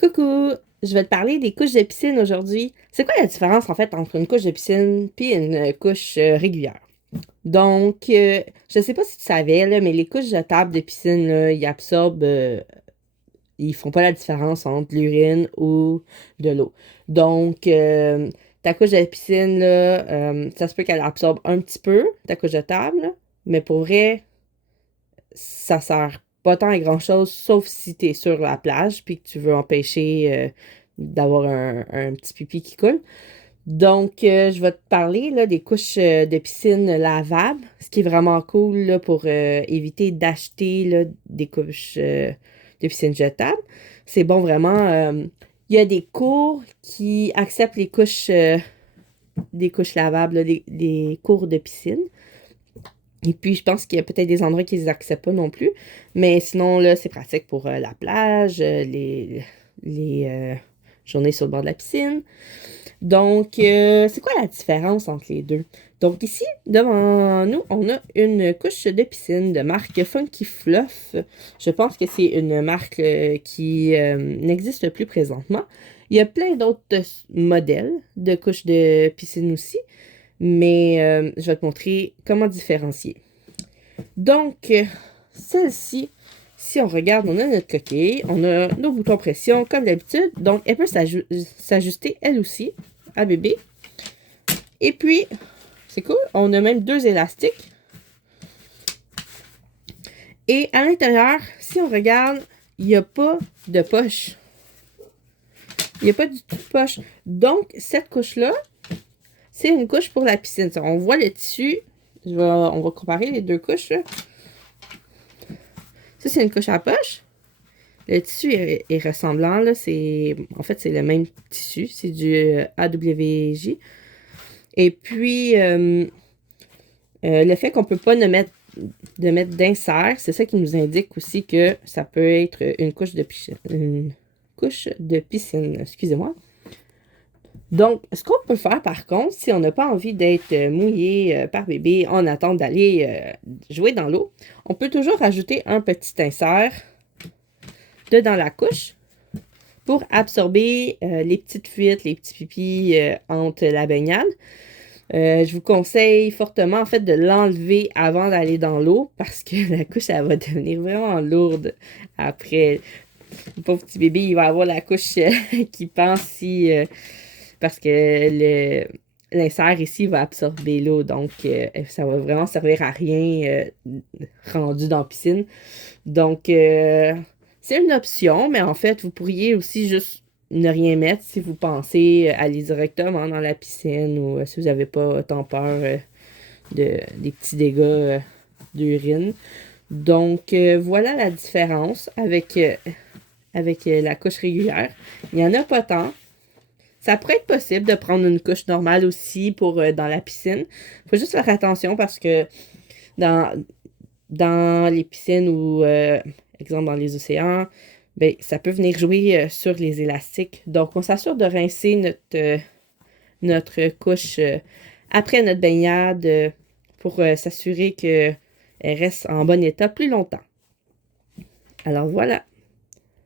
Coucou, je vais te parler des couches de piscine aujourd'hui. C'est quoi la différence en fait entre une couche de piscine puis une couche régulière? Donc, je sais pas si tu savais, là, mais les couches jetables de piscine, là, ils absorbent, ils font pas la différence entre l'urine ou de l'eau. Donc, ta couche de piscine, là, ça se peut qu'elle absorbe un petit peu, ta couche jetable, là, mais pour vrai, ça sert pas tant à grand-chose, sauf si tu es sur la plage puis que tu veux empêcher d'avoir un petit pipi qui coule. Donc, je vais te parler là, des couches de piscine lavables, ce qui est vraiment cool là, pour éviter d'acheter là, des couches de piscine jetables. C'est bon vraiment. Il y a des cours qui acceptent les couches, des couches lavables, là, les cours de piscine. Et puis, je pense qu'il y a peut-être des endroits qui ne les acceptent pas non plus. Mais sinon, là, c'est pratique pour la plage, les journées sur le bord de la piscine. Donc, c'est quoi la différence entre les deux? Donc, ici, devant nous, on a une couche de piscine de marque Funky Fluff. Je pense que c'est une marque qui n'existe plus présentement. Il y a plein d'autres modèles de couches de piscine aussi, mais je vais te montrer comment différencier. Donc, celle-ci, si on regarde, on a notre coquille, on a nos boutons pression comme d'habitude. Donc, elle peut s'ajuster elle aussi à bébé. Et puis, c'est cool, on a même deux élastiques. Et à l'intérieur, si on regarde, il n'y a pas de poche. Il n'y a pas du tout de poche. Donc, cette couche-là, c'est une couche pour la piscine. On voit le tissu. On va comparer les deux couches. Là. Ça, c'est une couche à poche. Le tissu est ressemblant. Là. En fait, c'est le même tissu. C'est du AWJ. Et puis, le fait qu'on ne peut pas mettre d'insert, c'est ça qui nous indique aussi que ça peut être une couche de piscine. Une couche de piscine, excusez-moi. Donc, ce qu'on peut faire par contre, si on n'a pas envie d'être mouillé par bébé en attente d'aller jouer dans l'eau, on peut toujours rajouter un petit insert dedans la couche pour absorber les petites fuites, les petits pipis entre la baignade. Je vous conseille fortement en fait de l'enlever avant d'aller dans l'eau parce que la couche elle va devenir vraiment lourde après. Le pauvre petit bébé il va avoir la couche qui pense si parce que l'insert ici va absorber l'eau donc ça va vraiment servir à rien rendu dans la piscine. Donc c'est une option mais en fait vous pourriez aussi juste ne rien mettre si vous pensez aller directement dans la piscine ou si vous n'avez pas tant peur des petits dégâts d'urine. Donc, voilà la différence avec la couche régulière. Il n'y en a pas tant. Ça pourrait être possible de prendre une couche normale aussi pour dans la piscine. Il faut juste faire attention parce que dans, dans les piscines ou, exemple, dans les océans, ben, ça peut venir jouer sur les élastiques. Donc, on s'assure de rincer notre couche après notre baignade pour s'assurer qu'elle reste en bon état plus longtemps. Alors voilà.